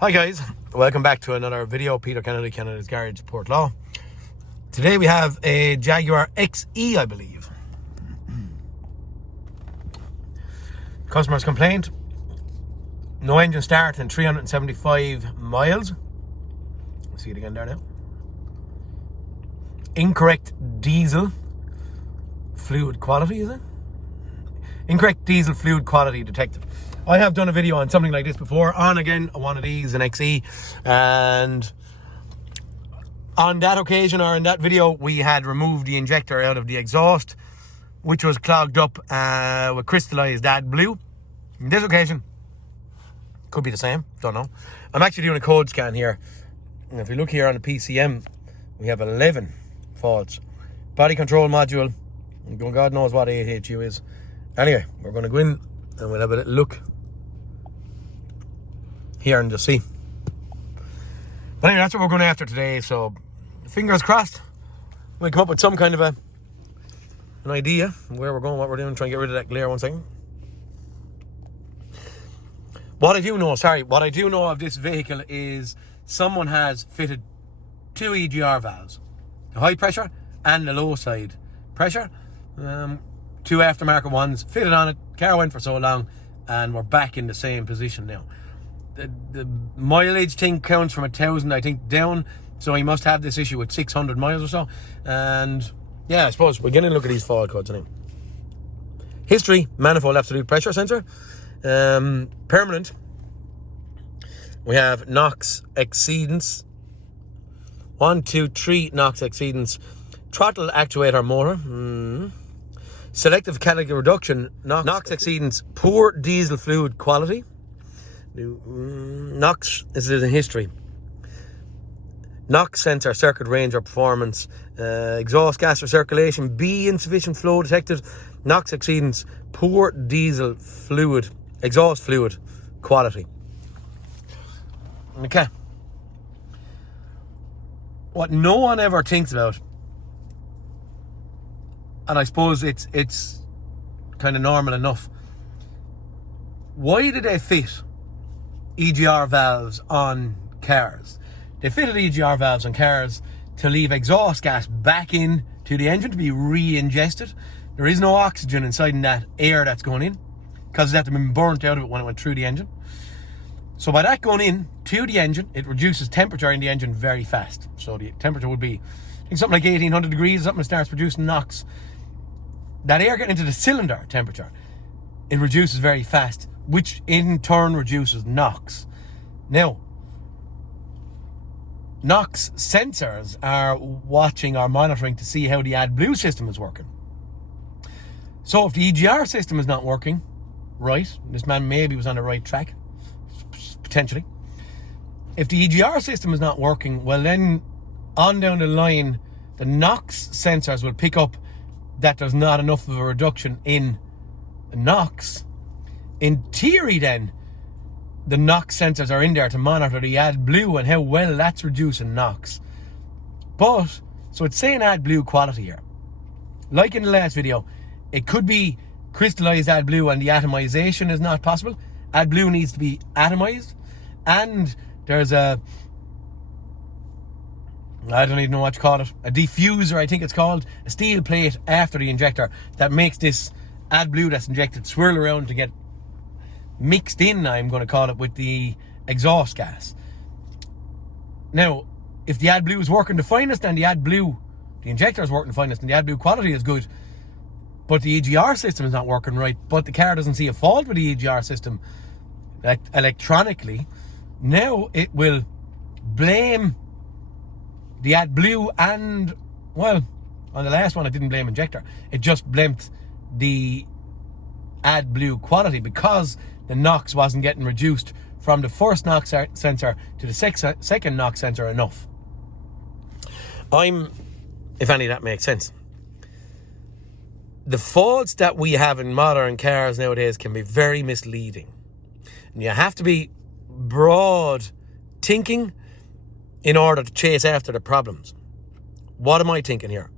Hi guys, welcome back to another video. Peter Kennedy, Kennedy's Garage, Portlaw. Today we have a Jaguar XE, I believe. Customer's complaint: no engine start in 375 miles. See it again there now. Incorrect diesel fluid quality, is it? Incorrect diesel fluid quality detected. I have done a video on something like this before, on again one of these, an XE, and on that occasion, or in that video, we had removed the injector out of the exhaust, which was clogged up with crystallized AdBlue. In this occasion, could be the same, don't know. I'm actually doing a code scan here, and if you look here on the PCM, we have 11 faults. Body control module, God knows what AHU is. Anyway, we're going to go in and we'll have a little look here and just see. But anyway, that's what we're going after today, so fingers crossed we'll come up with some kind of an idea of where we're going, what we're doing, try and get rid of that glare. 1 second. What I do know of this vehicle is someone has fitted 2 EGR valves, the high pressure and the low side pressure. 2 aftermarket ones fitted on it. Car went for so long and we're back in the same position now. The mileage thing counts from 1,000, I think, down, so he must have this issue with 600 miles or so. And yeah, I suppose we're going to look at these fault codes now. History: manifold absolute pressure sensor. Permanent, we have NOx exceedance, 1, 2, 3 NOx exceedance. Throttle actuator motor. Selective catalytic reduction, NOx exceedance, poor diesel fluid quality. NOx, this is in history. NOx sensor circuit range or performance. Exhaust gas recirculation, B, insufficient flow detected. NOx exceedance, poor diesel fluid, exhaust fluid quality. Okay. What no one ever thinks about, and I suppose it's kind of normal enough, why did they fit EGR valves on cars? They fitted EGR valves on cars to leave exhaust gas back in to the engine to be re-ingested. There is no oxygen inside in that air that's going in, because it had to be burnt out of it when it went through the engine. So by that going in to the engine, it reduces temperature in the engine very fast. So the temperature would be, I think, something like 1800 degrees, something that starts producing NOx. That air getting into the cylinder temperature, it reduces very fast, which in turn reduces NOx. Now, NOx sensors are watching or monitoring to see how the AdBlue system is working. So if the EGR system is not working right, this man maybe was on the right track, potentially. If the EGR system is not working, well then on down the line, the NOx sensors will pick up that there's not enough of a reduction in NOx. In theory then, the NOx sensors are in there to monitor the AdBlue and how well that's reducing NOx. But, so it's saying AdBlue quality here. Like in the last video, it could be crystallized AdBlue and the atomization is not possible. AdBlue needs to be atomized, and there's a, I don't even know what to call it, a diffuser, I think it's called, a steel plate after the injector that makes this AdBlue that's injected swirl around to get mixed in, I'm going to call it, with the exhaust gas. Now, if the AdBlue is working the finest and the injector is working the finest and the AdBlue quality is good, but the EGR system is not working right, but the car doesn't see a fault with the EGR system electronically, now it will blame the AdBlue and, well, on the last one it didn't blame injector, it just blamed the AdBlue quality because the NOx wasn't getting reduced from the first NOx sensor to the second NOx sensor enough. If any of that makes sense. The faults that we have in modern cars nowadays can be very misleading. And you have to be broad thinking in order to chase after the problems. What am I thinking here?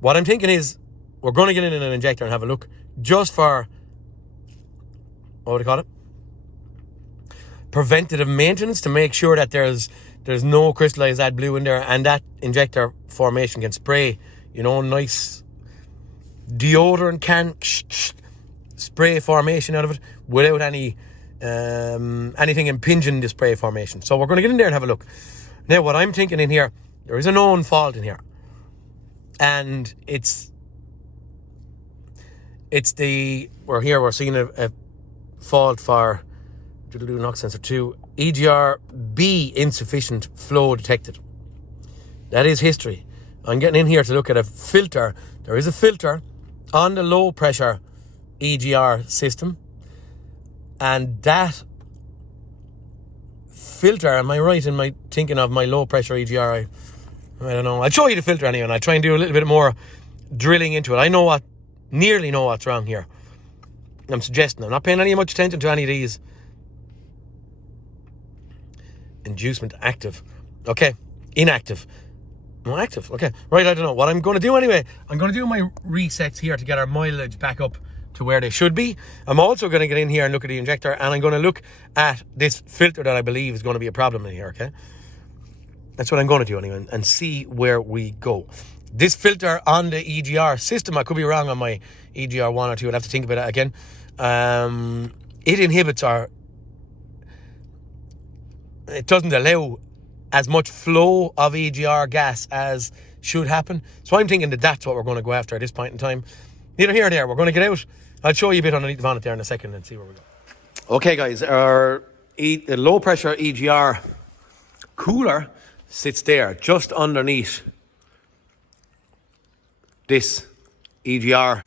What I'm thinking is, we're going to get in an injector and have a look just for, what do you call it? preventative maintenance to make sure that there's no crystallized AdBlue in there, and that injector formation can spray, you know, nice deodorant can spray formation out of it without any anything impinging the spray formation. So we're going to get in there and have a look. Now, what I'm thinking in here, there is a known fault in here, and we're seeing a fault for NOx sensor 2, EGR B insufficient flow detected. That is history. I'm getting in here to look at a filter. There is a filter on the low pressure EGR system, and that filter, am I right in my thinking of my low pressure EGR? I don't know. I'll show you the filter anyway, and I'll try and do a little bit more drilling into it. I nearly know what's wrong here. I'm suggesting. I'm not paying any much attention to any of these. Inducement active. Okay. Inactive. No, active. Okay. Right, I don't know. What I'm going to do anyway, I'm going to do my resets here to get our mileage back up to where they should be. I'm also going to get in here and look at the injector, and I'm going to look at this filter that I believe is going to be a problem in here, okay? That's what I'm going to do anyway, and see where we go. This filter on the EGR system, I could be wrong on my EGR 1 or 2, I'd have to think about it again. It inhibits it doesn't allow as much flow of EGR gas as should happen. So I'm thinking that that's what we're going to go after at this point in time. Neither here nor there. We're going to get out. I'll show you a bit underneath the bonnet there in a second and see where we go. Okay, guys, our low pressure EGR cooler sits there just underneath this EGR.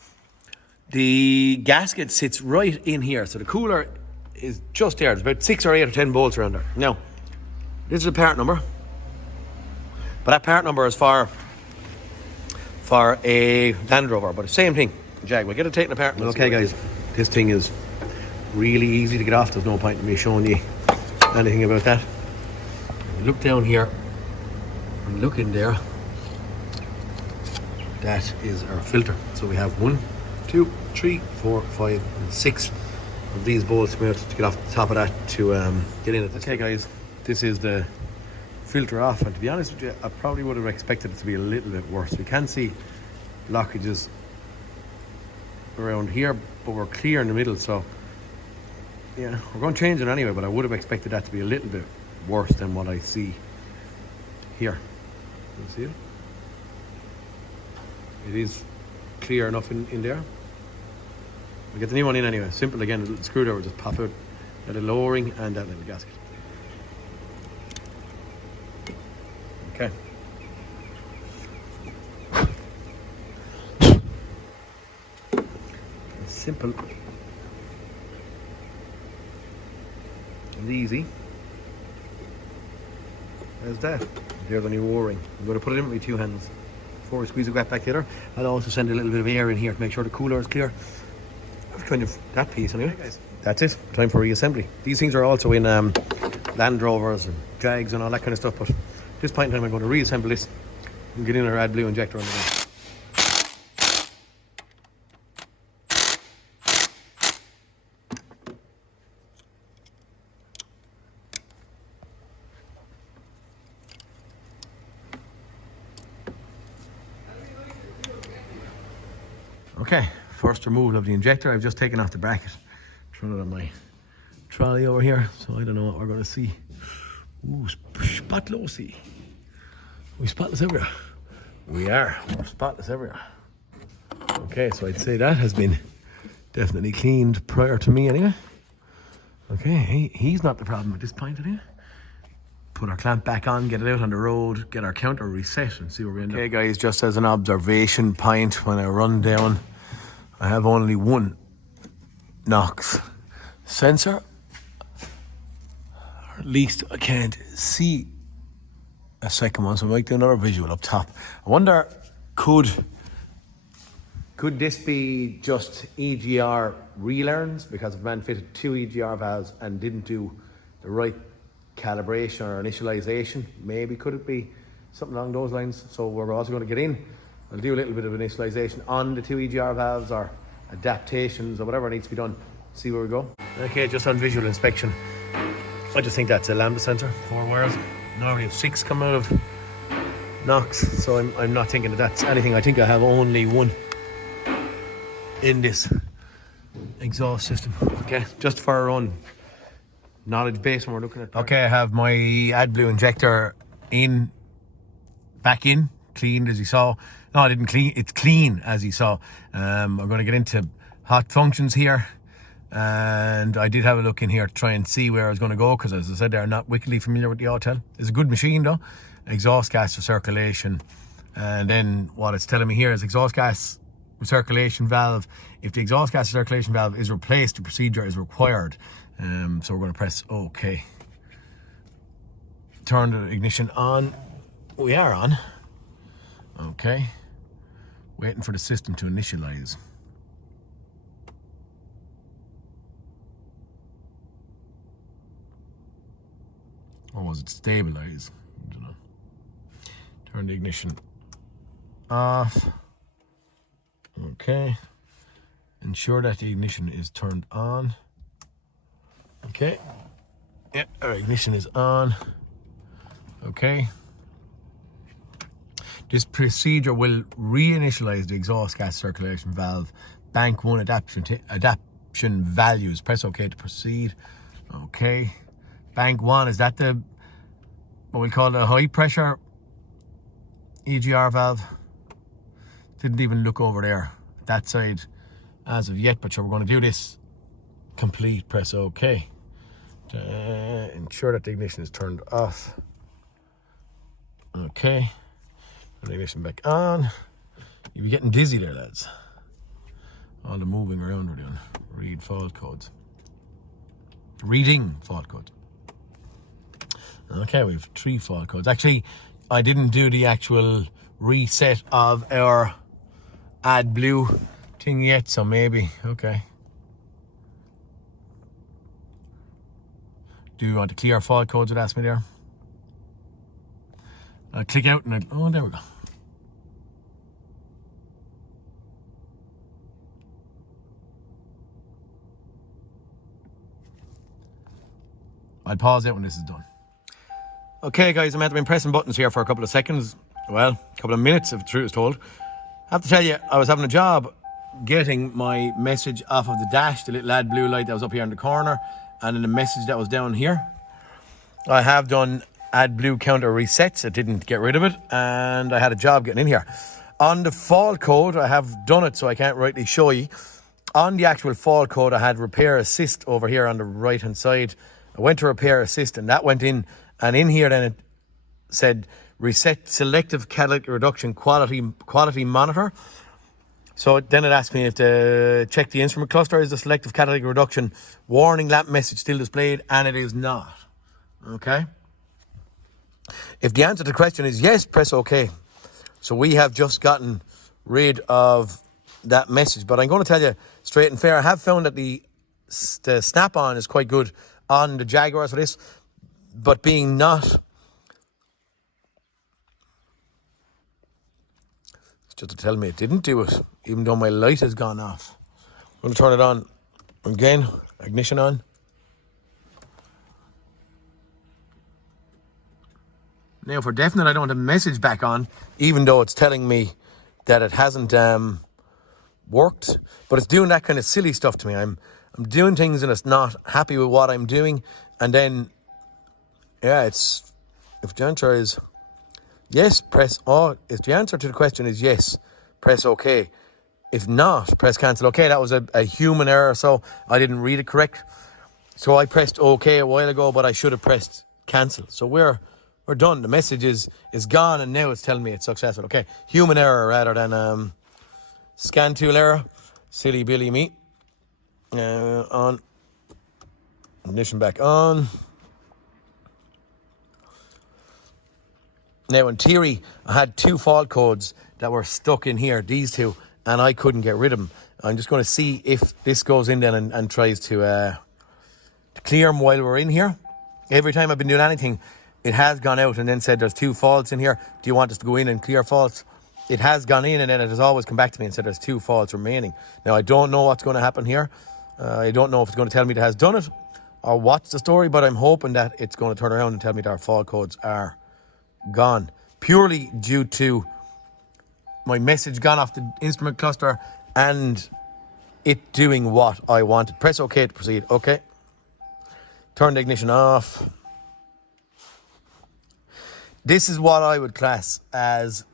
The gasket sits right in here, so the cooler is just there. There's about 6 or 8 or 10 bolts around there. Now, this is a part number, but that part number is for a Land Rover, but the same thing, Jag. We'll get it taken apart. Okay, guys, this thing is really easy to get off. There's no point in me showing you anything about that. Look down here and look in there. That is our filter. So we have 1, 2, 3, 4, 5, and 6 of these bolts to get off the top of that to get in it. Okay, guys, this is the filter off, and to be honest with you, I probably would have expected it to be a little bit worse. We can see blockages around here, but we're clear in the middle, so yeah, we're going to change it anyway, but I would have expected that to be a little bit worse than what I see here. You see it? It is clear enough in there. We'll get the new one in anyway. Simple again, a little screwdriver, just pop out that little O-ring and that little gasket. Okay. Simple and easy as that. There's the new O-ring. I'm going to put it in with my 2 hands before we squeeze it back together. I'll also send a little bit of air in here to make sure the cooler is clear. I've kind of that piece anyway. That's it. Time for reassembly. These things are also in Land Rovers and Jags and all that kind of stuff, but at this point in time I'm going to reassemble this and get in our AdBlue injector on the back. Okay, first removal of the injector. I've just taken off the bracket, thrown it on my trolley over here, so I don't know what we're going to see. Ooh, spotlessy. We spotless everywhere. We're spotless everywhere. Okay, so I'd say that has been definitely cleaned prior to me anyway. Okay, he's not the problem at this point anyway. Put our clamp back on, get it out on the road, get our counter reset and see where we end up. Okay guys, just as an observation point, when I run down, I have only 1 NOx sensor. Or at least I can't see a second one, so I might do another visual up top. I wonder, could this be just EGR relearns because the man fitted 2 EGR valves and didn't do the right calibration or initialization? Maybe could it be something along those lines? So we're also going to get in, I'll do a little bit of initialization on the 2 EGR valves or adaptations or whatever needs to be done. See where we go. Okay, just on visual inspection, I just think that's a lambda sensor, 4 wires. Normally have 6 come out of NOx, so I'm not thinking that that's anything. I think I have only one in this exhaust system. Okay, just for our own knowledge base when we're looking at that. Okay, I have my AdBlue injector back in, cleaned as you saw. No, I didn't clean, it's clean as you saw. I'm going to get into hot functions here. And I did have a look in here to try and see where I was going to go, because as I said, they're not wickedly familiar with the hotel. It's a good machine though. Exhaust gas recirculation, and then what it's telling me here is exhaust gas recirculation valve. If the exhaust gas recirculation valve is replaced, the procedure is required. So we're going to press OK. Turn the ignition on. We are on. Okay. Waiting for the system to initialize. Or was it stabilize? I don't know. Turn the ignition off. Okay. Ensure that the ignition is turned on. Okay. Yeah, our ignition is on. Okay. This procedure will reinitialize the exhaust gas circulation valve. Bank 1 adaptation values. Press OK to proceed. Okay. Bank 1, is that the, what we call the high pressure EGR valve? Didn't even look over there, that side as of yet, but sure, we're going to do this complete. Press OK. Ensure that the ignition is turned off. Okay. Turn the ignition back on. You'll be getting dizzy there, lads. All the moving around we're doing. Read fault codes. Reading fault codes. Okay, we have 3 fault codes. Actually, I didn't do the actual reset of our AdBlue thing yet, so maybe, okay. Do you want to clear fault codes? It asked me there. I click out and oh, there we go. I'll pause it when this is done. Okay guys, I'm been pressing buttons here for a couple of seconds. Well, a couple of minutes if the truth is told. I have to tell you, I was having a job getting my message off of the dash, the little AdBlue light that was up here in the corner, and then the message that was down here. I have done AdBlue counter resets. I didn't get rid of it, and I had a job getting in here. On the fault code, I have done it, so I can't rightly show you. On the actual fault code, I had repair assist over here on the right hand side. I went to repair assist, and that went in. And in here then it said reset selective catalytic reduction quality monitor. So then it asked me if to check the instrument cluster. Is the selective catalytic reduction warning lamp message still displayed? And it is not. Okay. If the answer to the question is yes, press OK. So we have just gotten rid of that message. But I'm going to tell you straight and fair, I have found that the snap-on is quite good on the Jaguars for this. But being not, it's just to tell me it didn't do it, even though my light has gone off. I'm going to turn it on again, ignition on. Now for definite, I don't want the message back on, even though it's telling me that it hasn't worked. But it's doing that kind of silly stuff to me. I'm doing things and it's not happy with what I'm doing, and then yeah, it's, if the answer is yes, press O. If the answer to the question is yes, press OK. If not, press cancel. Okay, that was a human error, so I didn't read it correct. So I pressed OK a while ago, but I should have pressed cancel. So we're done. The message is gone, and now it's telling me it's successful. Okay, human error rather than scan tool error. Silly Billy me. On. Ignition back on. Now, in theory, I had 2 fault codes that were stuck in here, these 2, and I couldn't get rid of them. I'm just going to see if this goes in then and tries to clear them while we're in here. Every time I've been doing anything, it has gone out and then said there's 2 faults in here. Do you want us to go in and clear faults? It has gone in, and then it has always come back to me and said there's 2 faults remaining. Now, I don't know what's going to happen here. I don't know if it's going to tell me it has done it, or what's the story, but I'm hoping that it's going to turn around and tell me that our fault codes are gone. Purely due to my message gone off the instrument cluster and it doing what I wanted. Press OK to proceed. OK. Turn the ignition off. This is what I would class as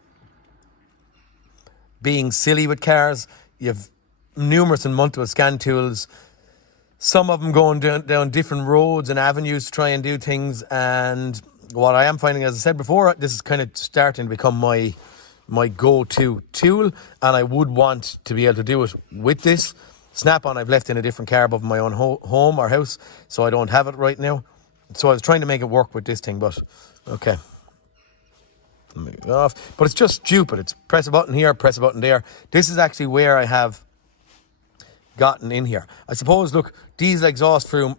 being silly with cars. You have numerous and multiple scan tools. Some of them going down different roads and avenues to try and do things. And what I am finding, as I said before, this is kind of starting to become my go-to tool. And I would want to be able to do it with this. Snap-on I've left in a different car above my own home or house, so I don't have it right now. So I was trying to make it work with this thing, but okay. Let me get it off. But it's just stupid. It's press a button here, press a button there. This is actually where I have gotten in here. I suppose, look, diesel exhaust fluid,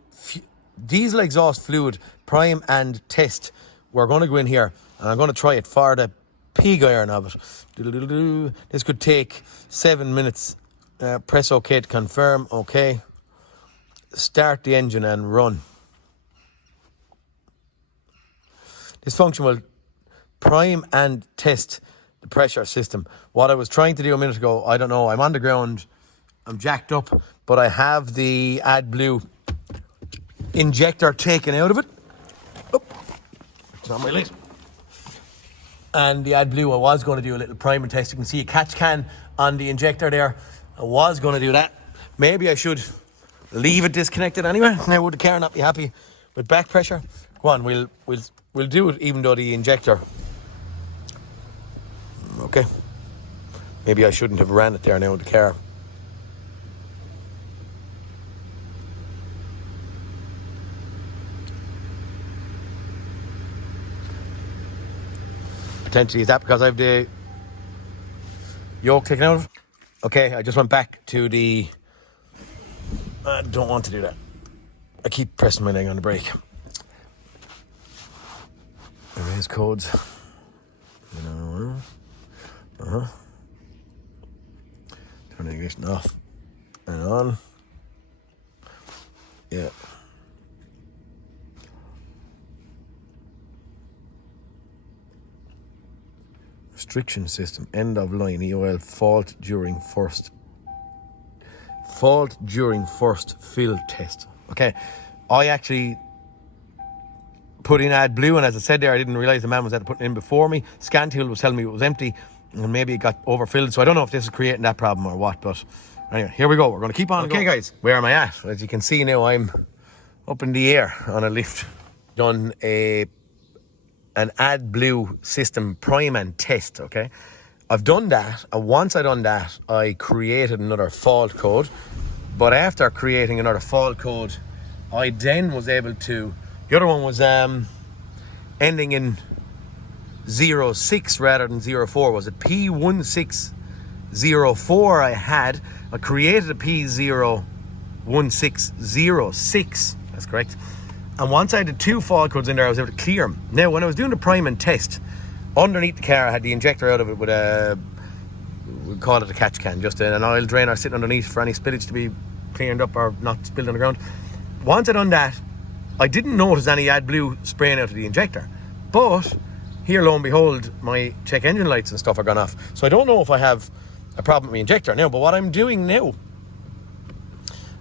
prime and test. We're going to go in here and I'm going to try it for the pig iron of it. This could take 7 minutes. Press OK to confirm. OK. Start the engine and run. This function will prime and test the pressure system. What I was trying to do a minute ago, I don't know. I'm on the ground. I'm jacked up, but I have the AdBlue injector taken out of it. Oh, it's on my lid. And the AdBlue, I was going to do a little prime and test. You can see a catch can on the injector there. I was going to do that. Maybe I should leave it disconnected anyway. Now would the car not be happy with back pressure? Go on, we'll do it even though the injector. Okay. Maybe I shouldn't have ran it there now with the car. Potentially, is that because I have the yoke taken out of it? Okay, I just went back to the... I don't want to do that. I keep pressing my leg on the brake. Erase codes. Turn the ignition off and on. Yeah. Restriction system, end of line, EOL, fault during first fill test. Okay, I actually put in AdBlue, and as I said there, I didn't realize the man was putting it in before me. Scan tool was telling me it was empty, and maybe it got overfilled, so I don't know if this is creating that problem or what, but anyway, here we go. We're going to keep on going. Okay, guys, where am I at? As you can see now, I'm up in the air on a lift. Done an AdBlue system prime and test, okay? I've done that, and once I done that, I created another fault code. But after creating another fault code, I then was able to... The other one was ending in 06 rather than 04. Was it P1604 I had? I created a P01606. That's correct. And once I had the two fault codes in there, I was able to clear them. Now, when I was doing the prime and test, underneath the car, I had the injector out of it with a... we'll call it a catch can, just an oil drainer sitting underneath for any spillage to be cleaned up or not spilled on the ground. Once I done that, I didn't notice any AdBlue spraying out of the injector. But here, lo and behold, my check engine lights and stuff are gone off. So I don't know if I have a problem with the injector now. But what I'm doing now,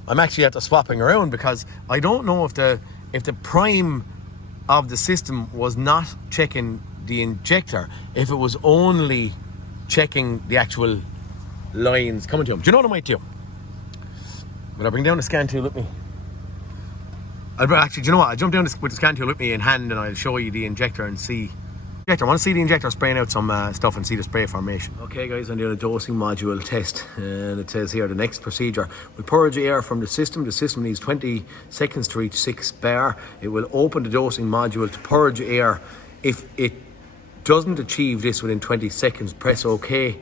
I'm actually at the swapping around, because I don't know if the prime of the system was not checking the injector, if it was only checking the actual lines coming to him. Do you know what I might do? Will I bring down the scan tool with me? Actually, do you know what? I'll jump down with the scan tool with me in hand, and I'll show you the injector and see. I want to see the injector spraying out some stuff and see the spray formation. Okay, guys, I'm doing a dosing module test, and it says here the next procedure will purge air from the system. The system needs 20 seconds to reach 6 bar. It will open the dosing module to purge air. If it doesn't achieve this within 20 seconds, press OK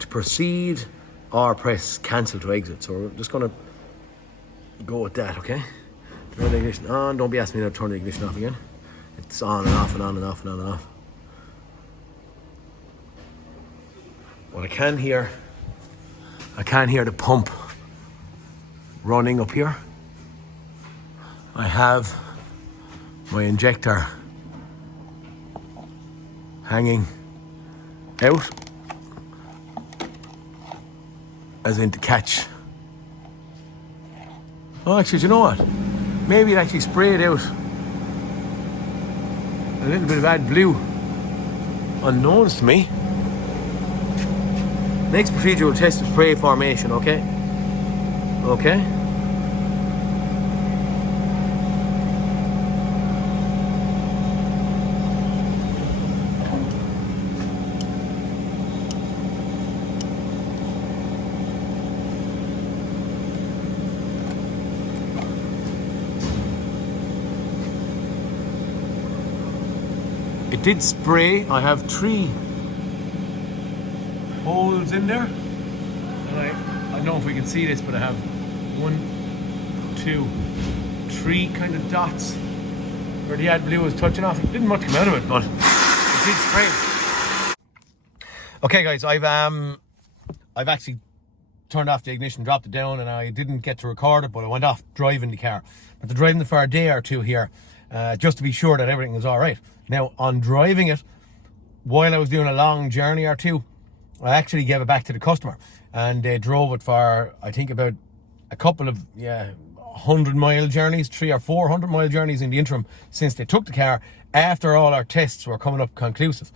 to proceed or press cancel to exit. So we're just going to go with that, okay? Turn the ignition on. Don't be asking me to turn the ignition off again. It's on and off and on and off and on and off. What I can hear the pump running up here. I have my injector hanging out, as in to catch. Oh, actually, do you know what? Maybe it actually sprayed out a little bit of AdBlue unnoticed to me. Next procedure will test the spray formation, okay? Okay. It did spray. I have 3 holes in there. And I don't know if we can see this, but I have 1, 2, 3 kind of dots where the AdBlue was touching off. It didn't much come out of it, but it did spray. Okay guys, I've actually turned off the ignition, dropped it down, and I didn't get to record it, but I went off driving the car. But driving it for a day or two here, just to be sure that everything was all right. Now, on driving it, while I was doing a long journey or two, I actually gave it back to the customer, and they drove it for, I think, about a couple of 100-mile journeys, 300 or 400-mile journeys in the interim since they took the car, after all our tests were coming up conclusive.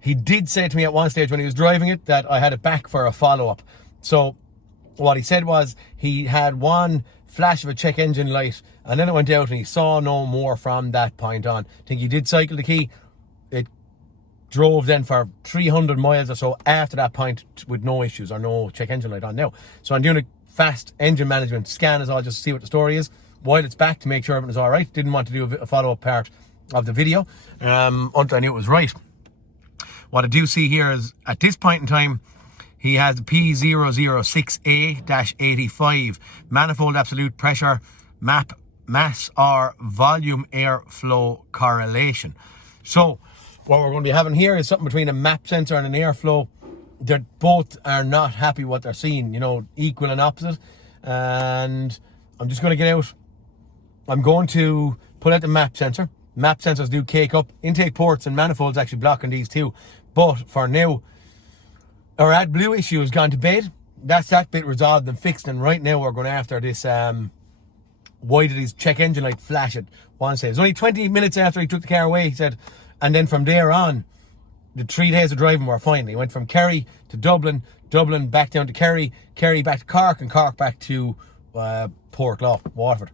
He did say to me at one stage when he was driving it that I had it back for a follow-up. So what he said was he had one flash of a check engine light, and then it went out and he saw no more from that point on. I think he did cycle the key. It drove then for 300 miles or so after that point with no issues or no check engine light on now. So I'm doing a fast engine management scan as all, just to see what the story is while it's back, to make sure everything is all right. Didn't want to do a follow-up part of the video until I knew it was right. What I do see here is at this point in time, he has the P006A-85 manifold absolute pressure map mass or volume airflow correlation. So what we're going to be having here is something between a map sensor and an airflow. They both are not happy what they're seeing, you know, equal and opposite. And I'm just going to get out. I'm going to pull out the map sensor. Map sensors do cake up. Intake ports and manifolds actually blocking these too. But for now, our AdBlue issue has gone to bed. That's that bit resolved and fixed. And right now we're going after this, why did his check engine light flash at one stage? It was only 20 minutes after he took the car away, he said. And then from there on, the 3 days of driving were fine. He went from Kerry to Dublin, Dublin back down to Kerry, Kerry back to Cork, and Cork back to Portlaw, Waterford.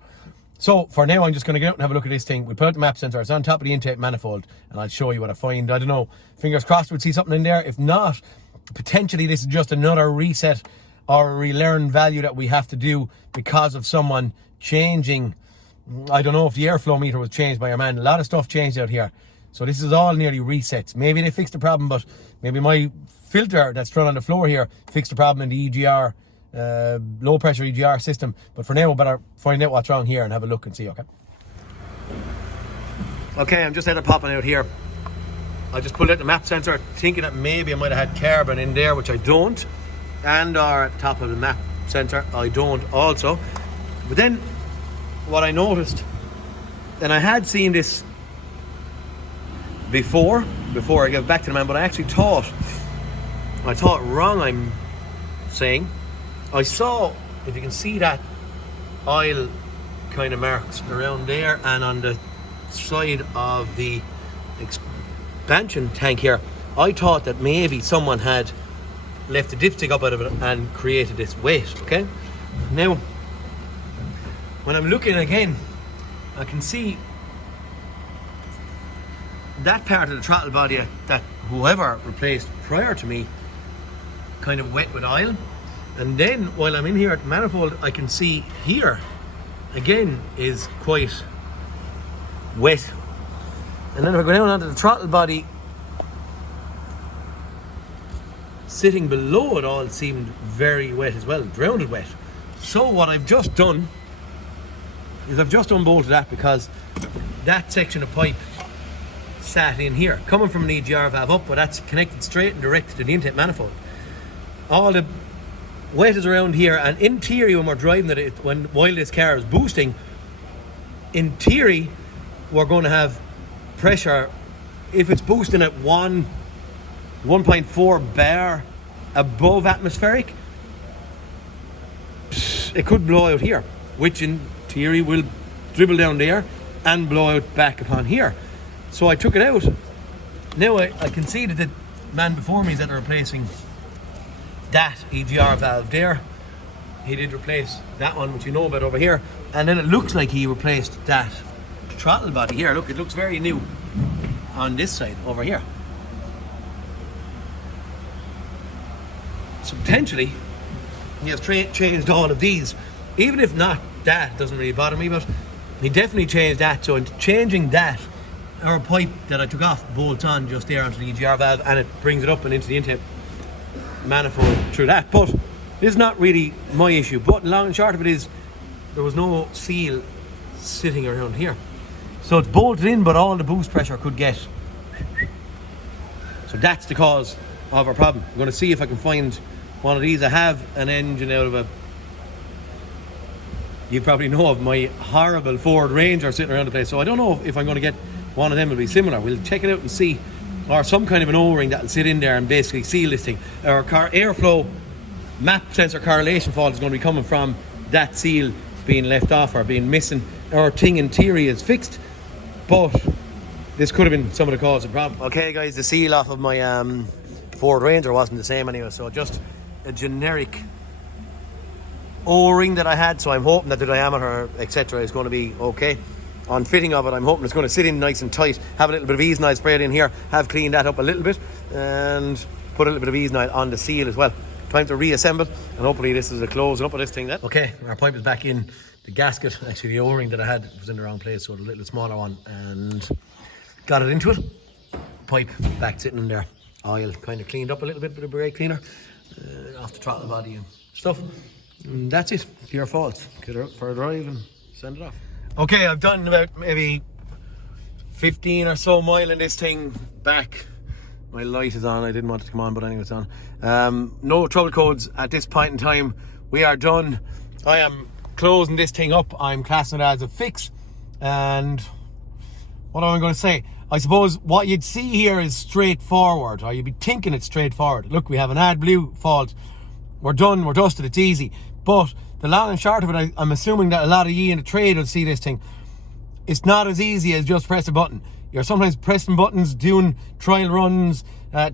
So for now, I'm just going to get out and have a look at this thing. We put out the map sensor. It's on top of the intake manifold, and I'll show you what I find. I don't know. Fingers crossed we'll see something in there. If not, potentially this is just another reset or relearn value that we have to do because of someone changing. I don't know if the airflow meter was changed by a man. A lot of stuff changed out here. So this is all nearly resets. Maybe they fixed the problem, but maybe my filter that's thrown on the floor here fixed the problem in the EGR, low pressure EGR system. But for now, we better find out what's wrong here and have a look and see, okay? Okay, I'm just popping out here. I just pulled out the map sensor, thinking that maybe I might have had carbon in there, which I don't. And at the top of the map sensor, I don't also. But then, what I noticed, and I had seen this before I gave it back to the man, but I actually thought wrong, I'm saying. I saw, if you can see that oil kind of marks around there and on the side of the expansion tank here, I thought that maybe someone had left the dipstick up out of it and created this weight, okay? Now, when I'm looking again, I can see that part of the throttle body that whoever replaced prior to me kind of wet with oil. And then while I'm in here at the manifold, I can see here again is quite wet. And then if I go down onto the throttle body, sitting below it all seemed very wet as well, drowned wet. So what I've just done is I've just unbolted that, because that section of pipe sat in here, coming from an EGR valve up, but that's connected straight and direct to the intake manifold. All the wet is around here, and in theory when we're driving it, while this car is boosting, in theory we're going to have pressure, if it's boosting at 1.4 bar above atmospheric, it could blow out here, which in theory will dribble down there and blow out back upon here. So I took it out. Now I can see that the man before me is that they're replacing that EGR valve there. He did replace that one, which you know about over here, and then it looks like he replaced that throttle body here. Look, it looks very new on this side over here. So potentially he has changed all of these. Even if not, that doesn't really bother me, but he definitely changed that. So in changing that, our pipe that I took off bolts on just there onto the EGR valve, and it brings it up and into the intake manifold through that. But this is not really my issue. But long and short of it is, there was no seal sitting around here, so it's bolted in, but all the boost pressure could get. So that's the cause of our problem. I'm going to see if I can find one of these. I have an engine out of a, you probably know of my horrible Ford Ranger sitting around the place, so I don't know if I'm going to get one of them. Will be similar. We'll check it out and see, or some kind of an O-ring that will sit in there and basically seal this thing. Our car airflow map sensor correlation fault is going to be coming from that seal being left off or being missing. Our thing in theory is fixed, but this could have been some of the cause of the problem. Okay guys, the seal off of my Ford Ranger wasn't the same anyway, so just a generic O-ring that I had, so I'm hoping that the diameter etc is going to be okay. On fitting of it, I'm hoping it's going to sit in nice and tight. Have a little bit of Ease Nile sprayed in here, have cleaned that up a little bit, and put a little bit of Ease Nile on the seal as well. Time to reassemble, and hopefully this is a closing up of this thing then. Okay, our pipe is back in the gasket. Actually the O-ring that I had was in the wrong place, so the little smaller one, and got it into it. Pipe back sitting in there. Oil kind of cleaned up a little bit with a brake cleaner off the throttle body and stuff. And that's it. Pure fault. Get her out for a drive and send it off. Okay, I've done about maybe 15 or so mile in this thing back. My light is on. I didn't want it to come on, but anyway, it's on. No trouble codes at this point in time. We are done. I am closing this thing up. I'm classing it as a fix. And what am I going to say? I suppose what you'd see here is straightforward, or you'd be thinking it's straightforward. Look, we have an AdBlue fault. We're done, we're dusted, it's easy. But the long and short of it, I'm assuming that a lot of ye in the trade will see this thing. It's not as easy as just press a button. You're sometimes pressing buttons, doing trial runs,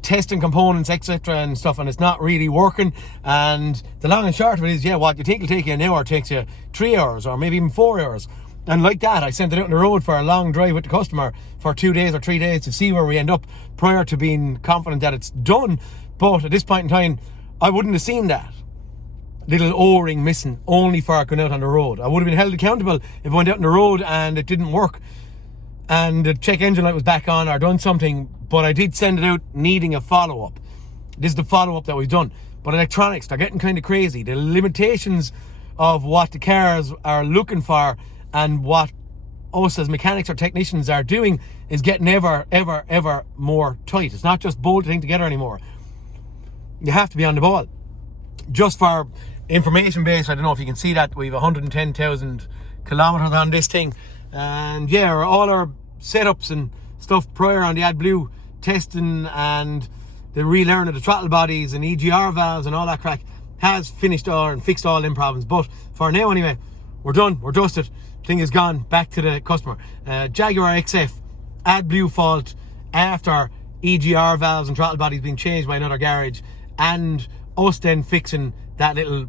testing components, etc. and stuff, and it's not really working. And the long and short of it is, yeah, what you think will take you an hour takes you 3 hours or maybe even 4 hours. And like that, I sent it out on the road for a long drive with the customer for 2 days or 3 days to see where we end up prior to being confident that it's done. But at this point in time, I wouldn't have seen that little O-ring missing only for going out on the road. I would have been held accountable if I went out on the road and it didn't work and the check engine light was back on or done something, but I did send it out needing a follow-up. This is the follow-up that we've done. But electronics, they're getting kind of crazy. The limitations of what the cars are looking for and what us as mechanics or technicians are doing is getting ever more tight. It's not just bolting together anymore. You have to be on the ball. Just for information base, I don't know if you can see that, we have 110,000 kilometers on this thing. And yeah, all our setups and stuff prior on the AdBlue testing and the relearn of the throttle bodies and EGR valves and all that crack has finished and fixed all them problems. But for now anyway, we're done, we're dusted. Thing is gone back to the customer. Jaguar XF, AdBlue fault after EGR valves and throttle bodies being changed by another garage, and us then fixing that little,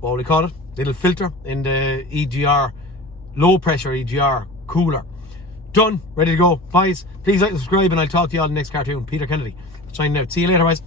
what would we call it? Little filter in the EGR, low pressure EGR cooler. Done, ready to go. Guys, please like and subscribe, and I'll talk to you all in the next cartoon. Peter Kennedy, signing out. See you later, guys.